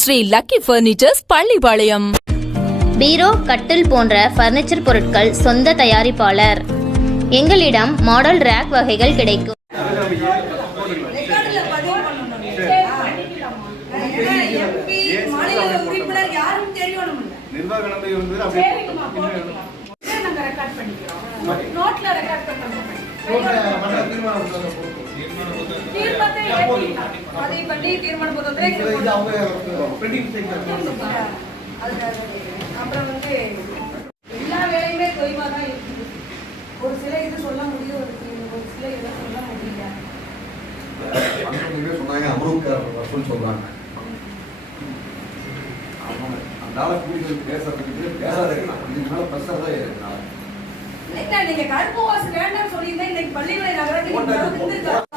Sri lucky furnitures Pallipalayam பீரோ கட்டில் போன்ற ஃபர்னிச்சர் பொருட்கள் சொந்த தயாரிப்பாளர் எங்களிடம் மாடல் ரேக் வகைகள் கிடைக்கும். நோட்ல ரெக்கார்ட் பண்றோம். தீர்மானத்தை பண்ணி அப்புறம் வந்து எல்லா வேலையுமே தொய்வா தான் இருக்குது. ஒரு சில இது சொல்ல முடியும் ஒரு சில- இதை சொல்ல முடியல. சொன்னாங்க அமருக்கார் சொல்றாங்க. ஆளை கூட்டிட்டு பேசுறதுக்கு பேசாத இதுக்கு மேல பிரஷர் தான் இருக்கு இல்லைங்க, நீங்க கருப்பு வாசு வேண்டாம்னு சொல்லியிருந்தா இன்னைக்கு பள்ளிகளை நகரத்துக்கு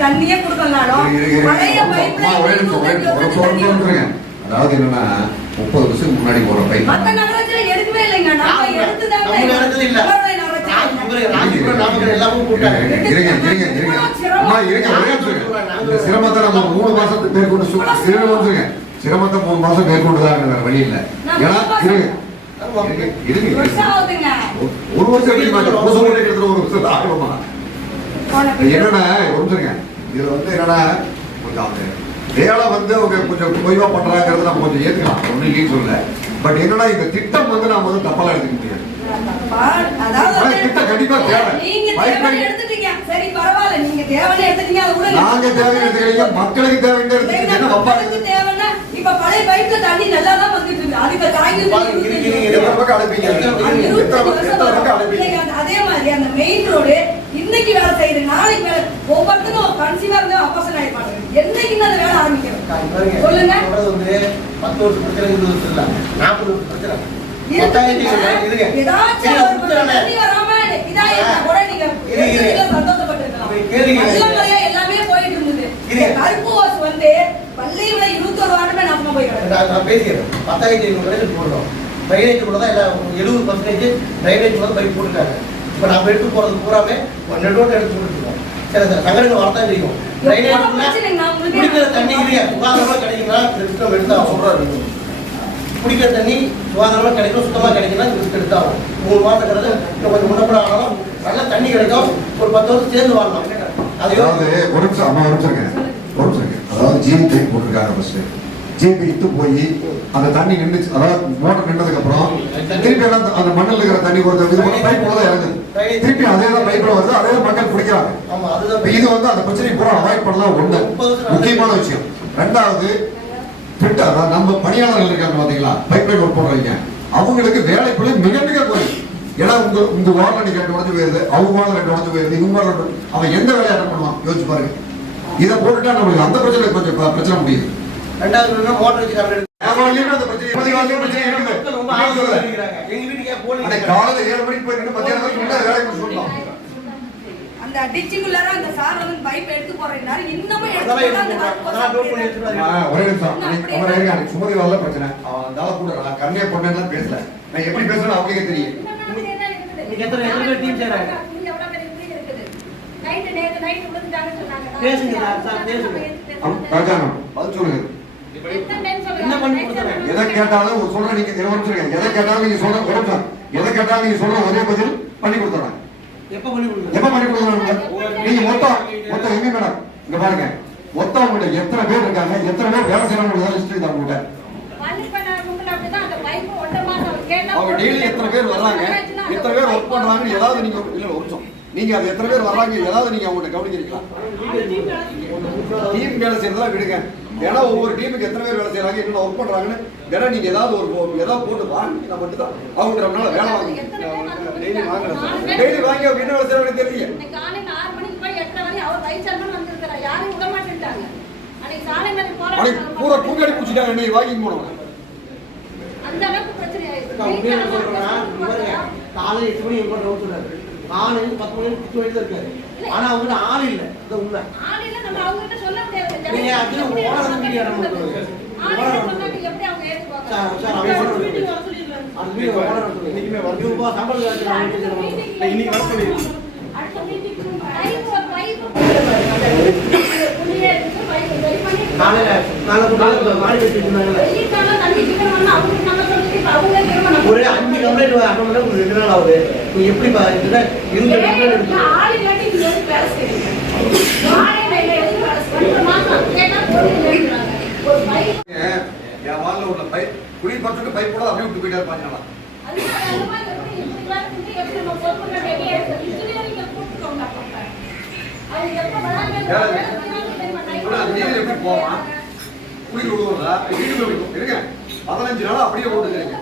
தண்ணியே கொடுக்கலனாலும் பழைய பைப்ல அதாவது என்னன்னா முப்பது வருஷம் முன்னாடி போற பைப் மத்த நகரத்துல எடுக்கவே இல்லைங்க. நாம எடுத்துதான் இல்ல. சிரமத்தை நம்ம மூணு மாசத்துக்கு மேற்கொண்டு சிரமம் சிரமத்தை மூணு மாசம் மேற்கொண்டு தான் வேற வழி இல்லை. ஏன்னா இருங்க. இருங்க, ஒரு- வருஷம் ஒரு வருஷம் ஆகுமா என்னன்னா நிமிஷங்க இதுல வந்து என்னன்னா கொஞ்சம் அவங்க வேலை வந்து அவங்க கொஞ்சம் குறைவா பண்றாங்கிறது நம்ம கொஞ்சம் ஏத்துக்கலாம். ஒன்றும் இல்லைன்னு சொல்லல. பட் என்னன்னா இந்த திட்டம் வந்து நாம வந்து தப்பாலாம் எடுத்துக்க முடியாது. திட்டம் கண்டிப்பா தேவை. நீங்க தேவை எடுத்துக்கிறீங்க மக்களுக்கு மக்களுக்கு வைப்பாங்க தேவைன்னா இப்ப பழைய பைப்ல தண்ணி நல்லா தான் வந்துட்டு இருக்கு. அதுக்கு அனுப்பிங்க அதே மாதிரி அந்த மெயின் ரோடு இன்னைக்கு வேலை செய்யுது நாளைக்கு வேலை ஒவ்வொருத்தரும் கன்சீவா இருந்தா அப்பசன் ஆயிடுவாங்க என்னைக்கு அந்த வேலை ஆரம்பிக்கணும் சொல்லுங்க பத்து வருஷம் பிரச்சனை, இருபது வருஷம் இல்ல. நாற்பது வருஷம் பிரச்சனை. எல்லாமே போயிட்டு இருந்தது இரு. கருப்பு வாசு வந்து பள்ளியில இருபத்தொரு வாரமே நம்ம போய். நான் பேசிக்கிறேன். பத்தாயிரத்தி ஐநூறு போடுறோம். drainage கூட தான் எல்லாம் எழுபது percentage drainage கூட pipe போட்டுருக்காங்க. இப்ப நாம எடுத்து போறது பூராமே ஒரு நெட்டோட எடுத்து போட்டுருக்கோம். சரி, சார், சங்கடங்கள் வரத்தான் செய்யும். குடிக்கிற தண்ணி இல்லையா? சுகாதாரமா கிடைக்குங்களா? இந்த system எடுத்தாகும். குடிக்கிற தண்ணி சுகாதாரமா கிடைக்கும் சுத்தமா கிடைக்கும்னா இந்த risk எடுத்தாகும் மூணு கிடந்து இன்னும் கொஞ்சம் முன்னப்பட ஆனாலும் நல்ல தண்ணி கிடைக்கும் ஒரு பத்து வருஷம் சேர்ந்து வாழலாம் அது அதாவது ஒரு நிமிஷம் அம்மா ஒரு நிமிஷம். ஒரு நிமிஷம். அதாவது ஜிபி டைப் போட்டிருக்காங்க ஃபர்ஸ்ட் ஜிபி இட்டு போய் அந்த தண்ணி நின்றுச்சு அதாவது மோட்டர் நின்றதுக்கு அப்புறம் திருப்பி அந்த- மண்ணில் இருக்கிற தண்ணி ஒரு இது பைப் தான் இறங்குது திருப்பி அதே தான் பைப்ல வருது அதே தான் மக்கள் அதுதான் இது வந்து அந்த பிரச்சனை பூரா அவாய்ட் பண்ணலாம் ஒண்ணு முக்கியமான விஷயம் ரெண்டாவது அதாவது நம்ம பணியாளர்கள் இருக்காங்க பாத்தீங்களா பைப் லைன் ஒர்க் பண்றவங்க அவங்களுக்கு வேலைப்பளு மிக மிக குறையும் ஏன்னா உங்க உங்க நீங்க ரெண்டு உடஞ்சு போயிருது அவங்க வார்டில் ரெண்டு உடஞ்சு போயிருது இவங்க ரெண்டு அவன் எந்த வேலையை அட்டன் பண்ணுவான் யோசிச்சு பாருங்க இதை போட்டுட்டா நம்மளுக்கு அந்த பிரச்சனை கொஞ்சம் பிரச்சனை முடியுது ரெண்டாவது மோட்டர் வச்சு அந்த பிரச்சனை ரொம்ப நான் ஆசை சொல்றேன். இருக்கிறாங்க எங்க வீட்டுக்கு ஏன் போலீஸ் அன்னைக்கு காலையில ஏழு மணிக்கு போய் நின்று வேலைக்கு போய் சொல்லலாம் அந்த டிச்சுக்குள்ளார அந்த சார் வந்து பைப் எடுத்து போறீங்கன்னா இன்னமும் ஒரே நிமிஷம். அன்னைக்கு சுமதி வரல பிரச்சனை. அவன் அந்த கூட நான் கண்ணியா பொண்ணெல்லாம் பேசல. நான் எப்படி பேசுறேன்னு அவங்களுக்கே தெரியும். எத்தனை எத்தனை பேர் டீம் செய்றாங்க பேசுங்க சார், சார், பேசுங்க. பதில் சொல்லுங்க? எதை கேட்டாலும் சொல்ற நீங்க சொல்லுங்க எதை கேட்டாலும் நீங்க சொல்ற எதை கேட்டாலும் நீங்க சொல்ற ஒரே பதில் பண்ணி கொடுத்துறேன். எப்ப பண்ணி கொடுங்க எப்ப பண்ணி கொடுக்குறாங்க நீங்க மொத்தம் மொத்தம் எங்க மேடம்? இங்க பாருங்க. மொத்தம் உங்கள்ட்ட எத்தனை பேர் இருக்காங்க? எத்தனை பேர் வேலை செய்யறவங்க லிஸ்ட் இருக்கு உங்கள்ட்ட. அவங்க டெய்லி எத்தனை பேர் வர்றாங்க? எத்தனை பேர் ஒர்க் பண்றாங்கன்னு ஏதாவது நீங்க இல்ல ஒரு நிமிஷம். நீங்க அது எத்தனை பேர் வர்றாங்க? ஏதாவது நீங்க அவங்கள்ட்ட கவனிக்கிறீங்களா? டீம் வேலை செய்யறதெல்லாம் விடுங்க. ஏன்னா ஒவ்வொரு டீமுக்கு எத்தனை பேர் வேலை செய்யறாங்க என்னென்ன ஒர்க் பண்றாங்கன்னு வேணா நீங்க ஏதாவது ஒரு ஏதாவது போட்டு வாங்கினா மட்டும்தான் அவங்க நம்மளால வேலை வாங்க டெய்லி வாங்குறேன் டெய்லி வாங்கி அவங்க என்ன வேலை செய்யறாங்கன்னு தெரியல அன்னைக்கு பூரா கூங்கடி பூச்சிட்டாங்க என்னை வாங்கி போனவங்க. அந்த அளவுக்கு பிரச்சனை காலையில எட்டு மணி எங்க ரவுண்ட் சொல்றாரு காலையில பத்து மணி பத்து மணி தான் இருக்காரு. ஆனா அவங்க ஆள் இல்ல. இது உண்மை. சொல்ல. நீங்க actually எப்படி ஓனர் எப்படி அவங்க ஏத்துக்குவாங்க? சார், சார், அவங்க ஓனர் இன்னைக்குமே வருது இப்போ சம்பளம் இன்னைக்கு வர pipe ஒரு அஞ்சு கம்ப்ளைண்ட் ஒரு ரெண்டு நாள் ஆகுது நீ எப்படி இருந்த கம்ப்ளைண்ட் என் வாழ்ல உள்ள பைப் குடி பட்டு பைப் கூட அப்படியே விட்டு போயிட்டே இருப்பாங்க எப்படி அது நீர் எப்படி போவான்? குடி விடுவோம்ல வீடு விடுவோம் பதினஞ்சு நாள் அப்படியே ஓட்டுக்கிறீங்க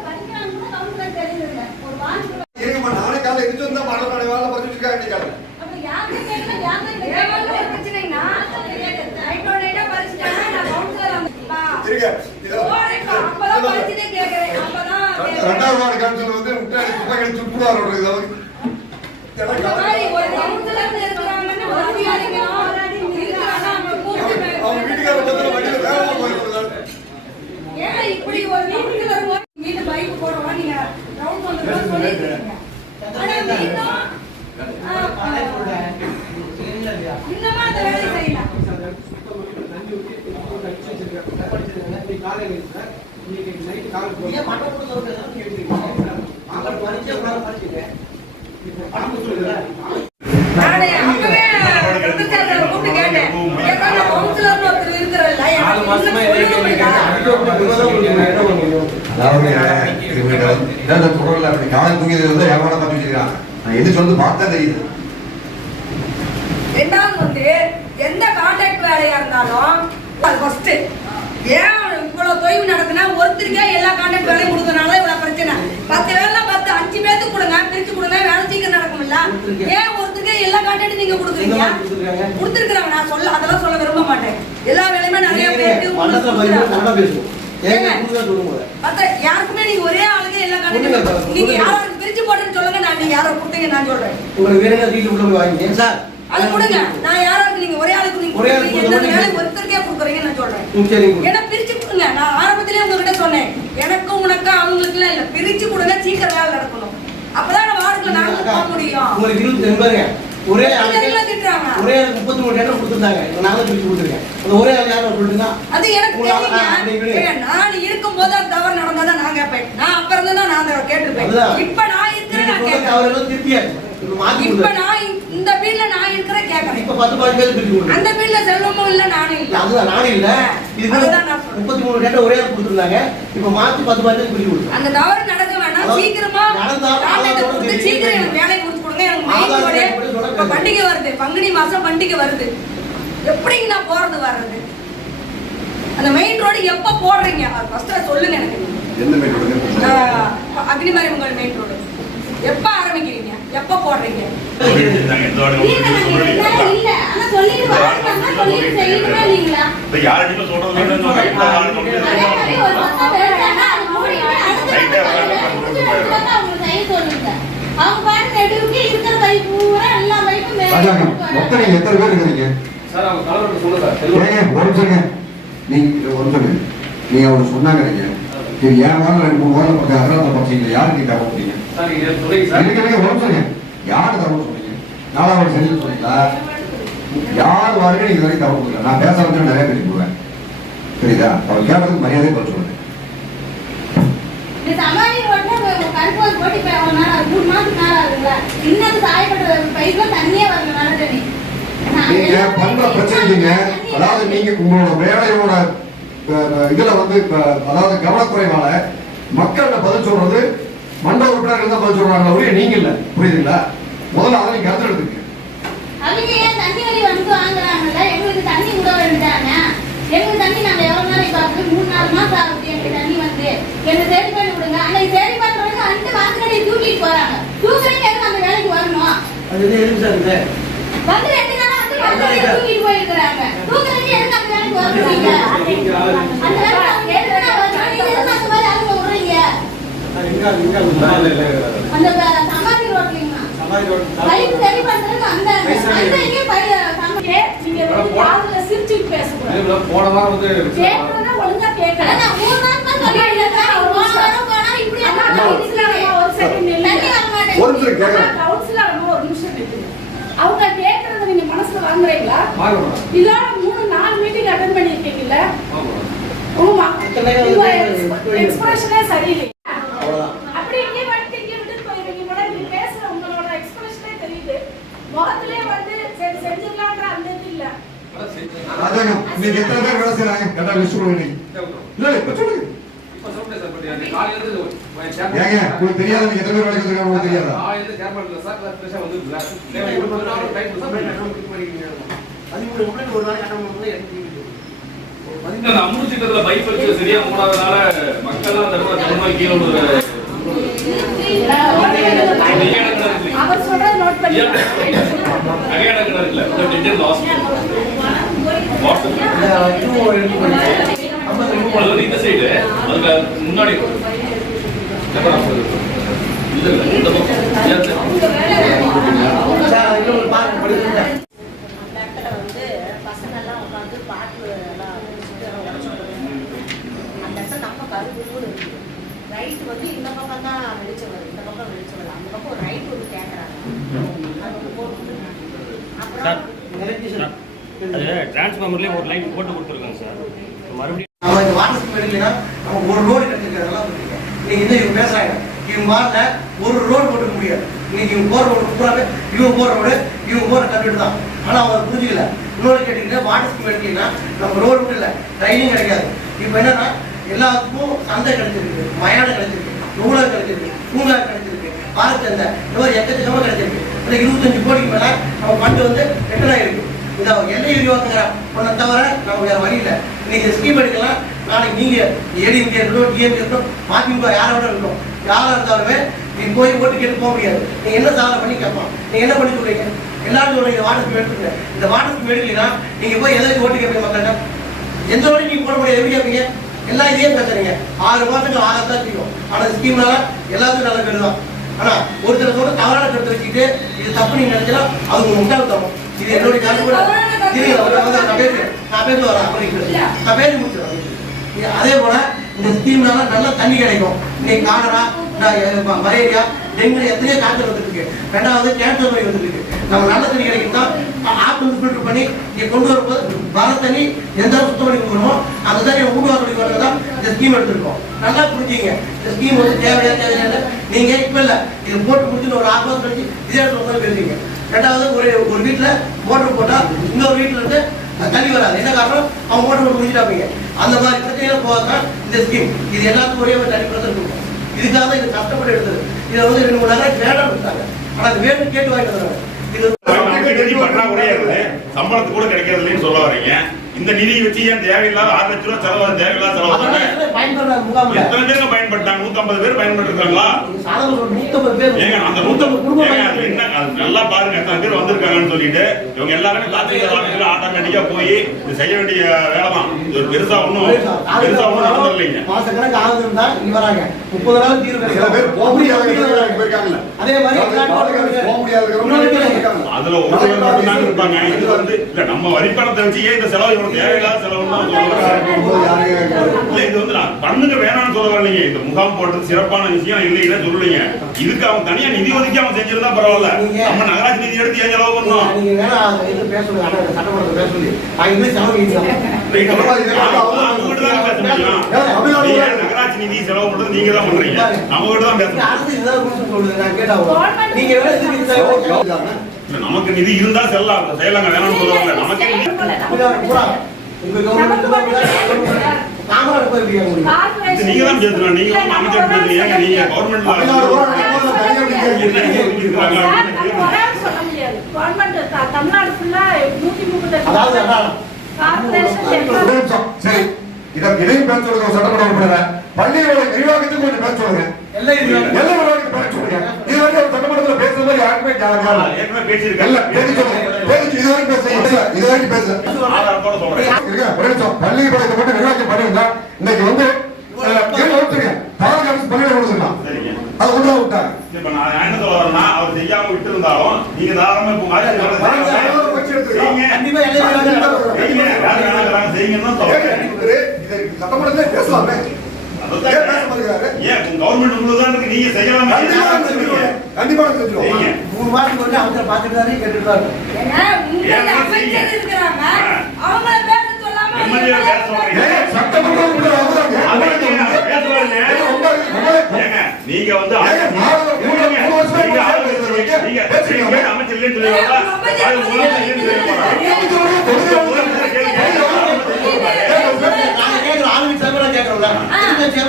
இருங்கம்மா நாளை காலை இருந்து வந்தா மழை நாளை வேலை பார்த்துட்டு இருக்கா இன்னைக்கு அப்ப யாருமே கேட்கல, யாருமே இல்லை. ஏதாவது ஒரு பிரச்சனைனா, நைட்டோட நைட்டா பறிச்சுட்டாங்க, நான் கவுன்சிலர் வந்துட்டா. இருங்க போறேன், அப்பதான் பறிச்சுட்டே கேட்கிறேன். அப்பதான் கேட்கிறேன். ரெண்டாவது வார்டு கவுன்சிலர் வந்து முட்டாடி துப்பாக்கி துப்புடுவார் ஒரு இதை இந்த மாதிரி ஒரு கவுன்சிலர்னு இருக்கிறாங்கன்னு ஒரு அதிகாரிங்களும் இருக்கிறாங்க, அவங்களை கூப்பிட்டு அவங்க வீட்டுக்காரர் வந்து வண்டியில வேகமா போயிருக்காரு ஏன் இப்படி ஒரு கவுன்சிலர் போய் வீட்டு பைக் போடுவோம் நீங்க ரவுண்ட் வந்து சொல்லிருக்கீங்க ஆனா மீண்டும் ஆ, இன்னமும் அந்த வேலையை செய்யலாம் கேட்டுருக்கீங்க பறிச்சே உங்களால பணம் தொடரில் அப்படி காலை தெரியுது. ரெண்டாவது வந்து எந்த கான்ட்ராக்ட் வேலையா இருந்தாலும் அது ஃபர்ஸ்ட் ஏன் இவ்வளவு தொய்வு நடக்குன்னா ஒருத்தருக்கே எல்லா கான்ட்ராக்ட் வேலையும் கொடுக்கறனால இவ்வளவு பிரச்சனை. பத்து வேலை பத்து அஞ்சு பேத்துக்கு கொடுங்க பிரிச்சு கொடுங்க வேலை சீக்கிரம் நடக்கும்ல. ஏன் ஒருத்தருக்கே எல்லா கான்ட்ராக்ட் நீங்க கொடுக்குறீங்க? கொடுத்துருக்காங்க. நான் சொல்ல அதெல்லாம் சொல்ல விரும்ப மாட்டேன். எல்லா வேலையுமே நிறைய பேருக்கு யாருக்குமே நீங்க ஒரே ஆளுங்க எல்லா கான்ட்ராக்ட் நீங்க. யாராவது பிரிச்சு போட்டுன்னு சொல்லுங்க நான் நீங்க யாரை கொடுத்தீங்க நான் சொல்றேன். உங்களுக்கு வேற என்ன வீட்டு உள்ள போய் வாங்கிங்க சார். அது கொடுங்க. நான் யாராவது நீங்க ஒரே ஆளுக்கு நீங்க ஒரே ஆளுக்கு ஒருத்தருக்கே கொடுக்குறீங்க நான் சொல்றேன். ஏன்னா பிரிச்சு கொடுங்க நான் ஆரம்பத்திலே உங்ககிட்ட சொன்னேன். எனக்கும் உனக்கும் அவங்களுக்குலாம் இல்ல. பிரிச்சு கொடுங்க சீக்கிரம் வேலை நடக்கணும். அப்பதான் நம்ம வார்டுக்குள்ள நாங்க போக முடியும். உங்களுக்கு இருபத்தி பேருங்க ஒரே ஆளுக்கு எல்லாம். ஒரே ஆளுக்கு முப்பத்தி மூணு டேட்டர் கொடுத்துருந்தாங்க. நாங்க பிரிச்சு கொடுத்துருக்கேன். அந்த ஒரே ஆள் யாரும் சொல்லிட்டுனா அது எனக்கு நான் இருக்கும்போது அது தவறு நடந்தாதான் நான் கேட்பேன். நான் அப்ப இருந்தா நான் அதை கேட்டிருப்பேன். இப்ப நான் இருக்கிறேன் நான் கேட்கறேன் திருப்பியாச்சு இப்ப நான் இந்த- வீட்ல நான் இருக்கிறேன் கேட்கறேன் இப்ப பேர் பிரிச்சு அந்த வீட்ல செல்வமும் இல்ல நானும் இல்ல. அதுதான் நானும் இல்ல. இது அதுதான் நான் சொல்றேன். முப்பத்தி மூணு டேட்டர் ஒரே ஆள் கொடுத்துருந்தாங்க. இப்ப மாத்தி பத்து பாஞ்சு பேர் பிரிச்சு கொடுத்துருக்கேன் அந்த தவறு நடக்க வேணாம். சீக்கிரமா நடந்தா கொடுத்து. எனக்கு வேலையை முடிச்சு கொடுங்க. எனக்கு மைண்ட் எப்படி இப்ப. பண்டிகை வருது. பங்குனி மாசம் பண்டிகை வருது. எப்படிங்க நான் போறது வர்றது? அந்த மெயின் ரோடு எப்ப போடுறீங்க? அது ஃபர்ஸ்ட் சொல்லுங்க எனக்கு. மீட்டர் ஆஹ், அக்னிமரிமங்கல் மெயின் ரோடு எப்ப ஆரம்பிக்கிறீங்க? எப்ப போடுறீங்க? நீங்க ஒரு சொன்னாங்க நீங்க. சரி என் வாரம் ரெண்டு மூணு வாரம் பக்கம் அகலத்தை பார்த்தீங்க யாருக்கு நீங்க தகவல் சார் நீங்க சொல்லுங்க யாருக்கு தகவல் சொன்னீங்க நாலாவது சரின்னு சொன்னீங்களா யார் வாருங்க நீங்க வரைக்கும் தகவல் கொடுக்கல நான் பேச வந்து நிறைய பேசி போவேன் புரியுதா அவர் கேட்டதுக்கு மரியாதை பதில் சொல்லுங்க நீங்க பண்ற பிரச்சனைங்க அதாவது நீங்க உங்களோட வேலையோட இதுல வந்து இப்ப, அதாவது கவனக்குறைவால மக்கள்கிட்ட பதில் சொல்றது மண்டல உறுப்பினர்கள் தான் பதில் சொல்றாங்க ஒழிய நீங்க இல்ல. புரியுதுங்களா? முதல்ல அதை நீங்க கருத்து அவங்க ஏன் தண்ணி வரி வந்து வாங்குறாங்கல்ல? எங்களுக்கு தண்ணி விட வேண்டியதானே எங்களுக்கு தண்ணி நாங்க எவ்வளவு நாளைக்கு பார்த்து மூணு நாலு மாசம் ஆகுது எங்களுக்கு தண்ணி வந்து. எங்களுக்கு சரி பண்ணி விடுங்க அன்னைக்கு சரி பண்றவங்க அந்த வாசகடி தூக்கிட்டு போறாங்க. தூக்குறீங்க அந்த வேலைக்கு வரணும்? அது எதுக்கு சார் வந்து ரெண்டு நாளா வந்து தூக்கிட்டு அந்த சமாதி ரோடு சரி அந்த அந்த எங்கேயும் பை சமாதி நீங்க வந்து காதுல சிரிச்சுட்டு பேசக்கூடாது இல்ல, போன வாரம் வந்து கேட்கறதா ஒழுங்கா கேட்கல அதான் மூணு மாசமா சொல்லிட்டு இருக்கேன். போன வாரம் போனா இப்படி அம்மா, எல்லாம் கவுன்சிலர் ஒரு நிமிஷம் கேட்கறேன் அம்மா, கவுன்சிலர் அம்மா, ஒரு நிமிஷம் நில்லுங்க. அவங்க கேட்கறத நீங்க மனசுல வாங்குறீங்களா வாங்க மேடம் இதோட மூணு நாலு மீட்டிங் அட்டன் பண்ணிருக்கீங்கல்ல? ஆமா. வந்து எக்ஸ்பிரஷனே சரியில்லை. அப்படி இங்கே வந்துட்டு இங்கே விட்டு போயிருவீங்க மேடம் நீங்க பேசுற உங்களோட எக்ஸ்பிரஷனே தெரியுது. முகத்திலே வந்து சரி செஞ்சிடலான்ற அந்த இது இல்ல. அதான் சரி. அதாங்க இன்னைக்கு எத்தனை பேர் வேலை செய்யறாங்க கேட்டா லிஸ்ட் கொடுங்க நீங்க இல்ல இல்ல, இப்ப சொல்லுங்க. இப்ப சொல்லிட்டேன் சார், but எனக்கு காலையில இருந்து ஒரு chairman- ஏங்க உங்களுக்கு தெரியாத? நீங்க எத்தனை பேர் வேலைக்கு வந்திருக்காங்க உங்களுக்கு தெரியாதா? காலையில இருந்து chairman இல்ல சார், class pressure வந்துருது சார். தேவை இருபது நாள் time கொடுத்தா போய் நான் click பண்ணிக்கிறேன். பதிமூணு முன்னாடி ஒரு நாளைக்கு அட்டன் பண்ணும்போது எனக்கு இந்த அமுல் சீக்கிரத்துல பைப் வச்சு சரியா மூடாதனால மக்கள் அந்த இடத்துல தடுமாறி கீழே விழுற அவர் சொல்றத நோட் பண்ணி. இந்த லாஸ் இந்த சைடு அதுக்கு முன்னாடி? இல்ல இல்ல இந்த பக்கம். அந்த உட்காந்து பாட்டு எல்லாம் அந்த இடத்துல நம்ம கருதுன்னு இருக்குது ரைட் வந்து இந்த பக்கம் தான் வெளிச்சம் வருது இந்த பக்கம் வெளிச்சம் வருது அந்த பக்கம் ஒரு ரைட் ஒன்று கேட்குறாங்க அது போட்டுருக்காங்க அப்புறம் டிரான்ஸ்ஃபார்மர்லேயே ஒரு லைன் போட்டு கொடுத்துருக்காங்க சார். மறுபடியும் நம்ம இந்த வாட்டர் ஸ்கீம் ஒரு ரோடு கிடைச்சிருக்கிறதெல்லாம் சொல்றீங்க இன்னும் இவங்க பேசுறாங்க. இவங்க ஒரு ரோடு போட்டுக்க முடியாது. இன்னைக்கு இவங்க போற ரோடு பூராவே இவங்க போற ரோடு இவங்க போற கம்ப்யூட்டர் தான். ஆனால் அவங்க புரிஞ்சுக்கல இன்னொரு கேட்டீங்கன்னா வாட்டர் ஸ்கீம் எடுத்தீங்கன்னா நம்ம ரோடு மட்டும் இல்லை. ட்ரைனிங் கிடைக்காது இப்போ என்னன்னா எல்லாத்துக்கும் சந்தை கிடைச்சிருக்கு. மயானம் கிடைச்சிருக்கு. நூலகம் கிடைச்சிருக்கு. பூங்கா கிடைச்சிருக்கு. பார்க் சந்தை. இந்த மாதிரி எக்கச்சக்கமாக கிடைச்சிருக்கு. இந்த இருபத்தஞ்சு கோடிக்கு மேலே நம்ம ஃபண்டு வந்து ரிட்டர்ன் ஆகிருக்கு இந்த எல்லை விரிவாக்குங்கிற ஒன்றை தவிர நம்ம வேறு வழி இல்லை. இன்னைக்கு ஸ்கீம் எடுக்கலாம். நாளைக்கு நீங்கள் ஏடிஎம்கே இருக்கட்டும் டிஎம்கே இருக்கட்டும் மதிமுக யாரோட இருக்கட்டும். யாராக இருந்தாலுமே நீ போய் ஓட்டு கேட்டு போக முடியாது. நீ என்ன சாதனை பண்ணி கேட்பான்? நீ என்ன பண்ணி சொல்றீங்க? எல்லாரும் சொல்றீங்க வாட்டர் ஸ்கீம் எடுத்துங்க இந்த வாட்டர் எடுக்கலாம் நீங்க போய் எதை வச்சு ஓட்டு கேட்பீங்க மக்கள்கிட்ட? எந்த வழி நீங்க போட முடியாது எப்படி கேட்பீங்க எல்லாம் இதே பேசுறீங்க ஆறு மாசத்துக்கு ஆகத்தான் செய்யும். ஆனா இந்த ஸ்கீம்னால எல்லாத்துக்கும் நல்ல பேர் தான். ஆனா ஒருத்தர் சொல்ற தவறான கருத்தை வச்சுக்கிட்டு இது தப்பு நீங்க நினைச்சா அது உங்க முட்டாள்தனம் இது என்னுடைய கருத்து கூட. நிமிஷம் நான் பேசுறேன் நான் பேச வரேன் பேசுறேன் நான் பேசி முடிச்சிடறேன் அதே போல இந்த ஸ்கீம்னால நல்ல தண்ணி கிடைக்கும். இன்னைக்கு காலரா மலேரியா டெங்கு எத்தனையோ காய்ச்சல் வந்துருக்கு ரெண்டாவது கேன்சர் நோய் வந்துருக்கு நம்ம நல்ல தண்ணி கிடைக்கும் தான் ஃபில்டர் பண்ணி இங்கே கொண்டு வரும்போது வர தண்ணி எந்த அளவு சுத்தம் பண்ணி கொடுக்கணுமோ அந்த தண்ணி ஊடுவா பண்ணி வரது தான் இந்த ஸ்கீம் எடுத்திருக்கோம். நல்லா புரிஞ்சுங்க இந்த ஸ்கீம் வந்து தேவையா தேவையான நீங்க இப்ப இல்ல. இது போட்டு முடிச்சுட்டு ஒரு ஆறு மாசம் கழிச்சு இதே இடத்துல உட்காந்து பேசுறீங்க. ரெண்டாவது ஒரு ஒரு வீட்டுல மோட்டர் போட்டா இன்னொரு வீட்டுல இருந்து தண்ணி வராது. என்ன காரணம்? அவங்க மோட்டர் முடிச்சுட்டாங்க அந்த மாதிரி பிரச்சனைகள் போகாதான் இந்த ஸ்கீம் இது எல்லாத்துக்கும் ஒரே ஒரு தனி பிரச்சனை இருக்கும் இதுக்காக தான் இது கஷ்டப்பட்டு எடுத்தது. இதை வந்து ரெண்டு மூணு நகரம் வேண்டாம் கொடுத்தாங்க. ஆனா அது வேணும் கேட்டு வாங்கிட்டு வந்தாங்க பற்றாக்குறையா இருக்குது சம்பளத்துக்கு கூட கிடைக்கிறது இல்லைன்னு சொல்ல வரீங்க. இந்த நிதி வச்சு ஏன் தேவையில்லாத ஆறு லட்ச ரூபாய் செலவு தேவையில்லாத செலவு எத்தனை பேருங்க பயன்பட்டாங்க நூத்தம்பது பேர் பயன்பட்டுருக்காங்களா ஏங்க அந்த அது என்ன அது நல்லா பாருங்க எத்தனை பேர் வந்திருக்காங்கன்னு சொல்லிட்டு. இவங்க எல்லாருமே தாத்திரிக ஆட்டோமேட்டிக்கா போய் இது செய்ய வேண்டிய வேலை தான் இது பெருசா ஒண்ணும் பெருசா ஒண்ணும் நடந்துடலைங்க மாசக்கணக்கு ஆகுதுன்னு வராங்க. முப்பது நாள் தீர்வு சில பேர் போக முடியாத போயிருக்காங்கல்ல. அதே மாதிரி போக முடியாத இருக்காங்க அதுல ஒரு மட்டும் தான் இருப்பாங்க. இது வந்து இல்ல நம்ம வரிப்பணத்தை வச்சே இந்த செலவு தேவையில்லாத சொல்லுவாங்க இல்ல இது வந்து நான் பண்ணுங்க வேணாம்னு சொல்ல வரலைங்க இந்த முகாம் போட்டது சிறப்பான விஷயம் இல்லை இல்லை சொல்லலைங்க இதுக்கு அவன் தனியா நிதி ஒதுக்கி அவன் செஞ்சிருந்தா பரவாயில்ல. நம்ம நகராட்சி நிதி எடுத்து ஏன் செலவு பண்ணோம்? நீங்க வேணா இது பேச சொல்லி சட்டமன்றத்தை பேச சொல்லி நான் இங்கிலீஷ் செலவு நகராட்சி நிதி செலவு பண்றது நீங்க தான் பண்றீங்க. நம்ம கிட்ட தான் கேட்டா நீங்க நமக்கு நிதி இருந்தா செல்லலாம். அந்த செய்யலாங்க வேணாம்னு சொல்ல வரல நமக்கு நீங்க தான் பேசணும் நீங்க அமைச்சர் பேசுறீங்க. நீங்க கவர்மெண்ட்ல தமிழ்நாடு ஃபுல்லா நூத்தி முப்பத்தெட்டு அதாவது இதையும் பேச சொல்லுங்க சட்டமன்ற உறுப்பினர். பள்ளியோட நிர்வாகத்துக்கு கொஞ்சம் பேச சொல்லுங்க. எல்லா பேச சொல்லுங்க இது வரைக்கும் ஒரு சட்டமன்றத்துல பேசுற மாதிரி இல்ல. ஏற்கனவே இல்ல பேசியிருக்கேன் பேசி சொல்லுங்க பேசி இது வரைக்கும் பேசுங்க இது வரைக்கும் பேச இருங்க, ஒரு நிமிஷம். பள்ளி படத்தை மட்டும் நிர்வாகம் பண்ணுங்க இன்னைக்கு வந்து அது உள்ள விட்டாங்க. இப்ப நான் என்ன சொல்ல வரேன்னா அவர் செய்யாம விட்டு இருந்தாலும் நீங்க தாராளமா இப்ப மாதிரி செய்யுங்க. செய்யுங்கன்னு சொல்றேன். சட்டமன்றத்திலே பேசலாமே. கவர்மெண்ட் உங்களுக்கு தான் இருக்கு நீங்க செய்யலாமே. கண்டிப்பா செஞ்சிருவோம். மூணு மாசத்துக்கு வந்து கேட்டுட்டு தான் உங்களை அமைச்சர்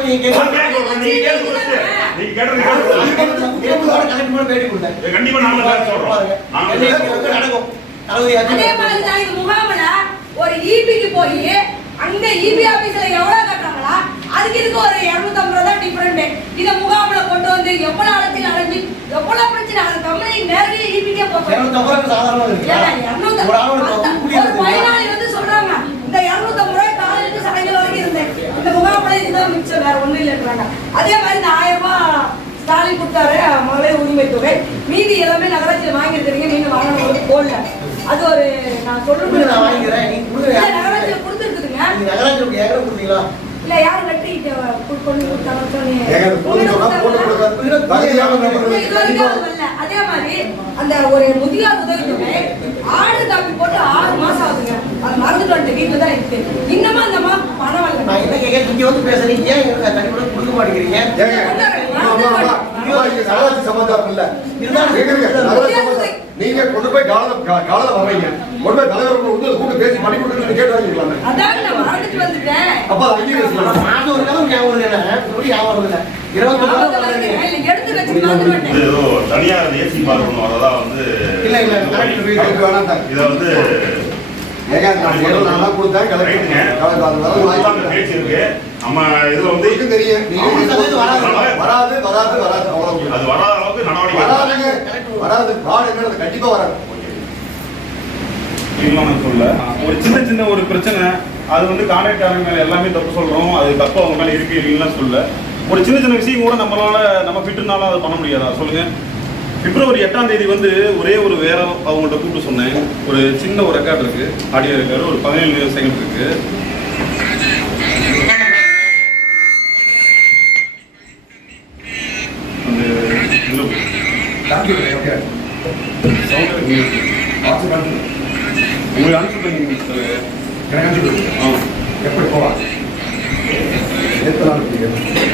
நீங்க கேட்கணும். நீங்க கேள்வி first. நீங்க கேட்டது கேட்கணும். கேட்கிறதோட கலெக்ட் பண்ண பேட்டி கொடுத்தேன். இது கண்டிப்பா நாங்க தான் சொல்றோம் நாங்க என்ன தான் இங்க வந்து சொல்றோம். நடக்கும். தளபதி அதே அர்ஜுன் மாதிரி தான் இந்த முகாமில் ஒரு ஈபிக்கு போய் அங்க ஈபி ஆபீஸ்ல எவ்வளவு கட்டுறாங்களா அதுக்கு இதுக்கு ஒரு இருநூத்தம்பது ரூபா தான் டிஃபரெண்ட் இத முகாமில் கொண்டு வந்து எவ்வளவு அலைஞ்சு அலைஞ்சு எவ்வளவு பிரச்சனை அது கம்பெனி நேரடியா ஈபிக்கே இருநூத்தம்பது சாதாரணமா இருக்கு. பயனாளி வந்து சொல்றாங்க இந்த இருநூத்தம்பது ரூபாய் காலையில சாயங்காலம் வரைக்கும் இருந்தேன் இந்த முகாமில் ஒண்ணும் இல்லைன்றாங்க அதே மாதிரி ரூபாய் ஸ்டாலின் கொடுத்தாரு மகளிர் உரிமை தொகை. மீதி எல்லாமே நகராட்சியில் வாங்கியிருக்கிறீங்க நீங்க வாங்கணும் போடல. அது ஒரு நான் கொடுங்க, நான் சொல்றேன் வாங்கிக்கிறேன். நீங்க கொடுங்க. நகராட்சியில் கொடுத்துருக்குதுங்க. நீங்க கொடுத்தீங்களா? இல்ல யாரும் கொண்டு இது வரைக்கும் அது மாதிரி அந்த ஒரு முதியோர் உதவித்தொகை ஆடு காப்பி போட்டு ஆறு மாசம் ஆகுதுங்க. அது மறந்துட்டு வந்துட்டு வீட்டுல தான் இருக்கு இன்னமும் அந்த அம்மா பணம் நான் வரல என்ன கேட்க இங்க வந்து பேசுறீங்க. ஏன் எங்களுக்கு தனிப்பட கொடுக்க மாட்டேங்கிறீங்க? சமாச்சாரம் இல்ல. இருந்தாலும். நீங்க கொண்டு போய் கால கா- காலைல வர்றீங்க. கொண்டு போய் தலைவர் வந்து கூட்டு பேசி பண்ணி கொடுத்து கேட்டு வாங்கிக்கலாமே. அதான் நான் அப்ப அங்கேயே பேசலாம் மாசம் ஒரு நாள் ஞாபகம் இல்லை ஞாபகம் இல்லை இருபத்தி ஏதோ தனியார் ஏசி பார்க்கணும் வரதா வந்து இல்ல, இல்ல. இதை வந்து நம்ம இதுல வந்து தெரியும் வராது. வராது வராது வராது அவ்வளவு அது வராத அளவுக்கு நடவடிக்கை. வராதுங்க வராது. என்னது கண்டிப்பா வராது. ஒரு சின்ன சின்ன ஒரு பிரச்சனை அது வந்து கான்ட்ராக்டாரங்க மேல எல்லாமே தப்பு சொல்றோம். அது தப்பு அவங்க மேல இருக்கு இல்லைன்னா சொல்ல. ஒரு சின்ன சின்ன விஷயம் கூட நம்மளால நம்ம ஃபிட்டுனால அதை பண்ண முடியாதா? சொல்லுங்க. பிப்ரவரி எட்டாம் தேதி வந்து ஒரே ஒரு வேலை அவங்கள்ட்ட கூப்பிட்டு சொன்னேன். ஒரு சின்ன ஒரு ரெக்கார்ட் இருக்கு. ஆடியோ ரெக்கார்டு ஒரு பதினேழு செகண்ட் இருக்கு. உங்களுக்கு அனுப்பிச்சு எப்படி போவா எத்தனை நாள் இருக்கீங்க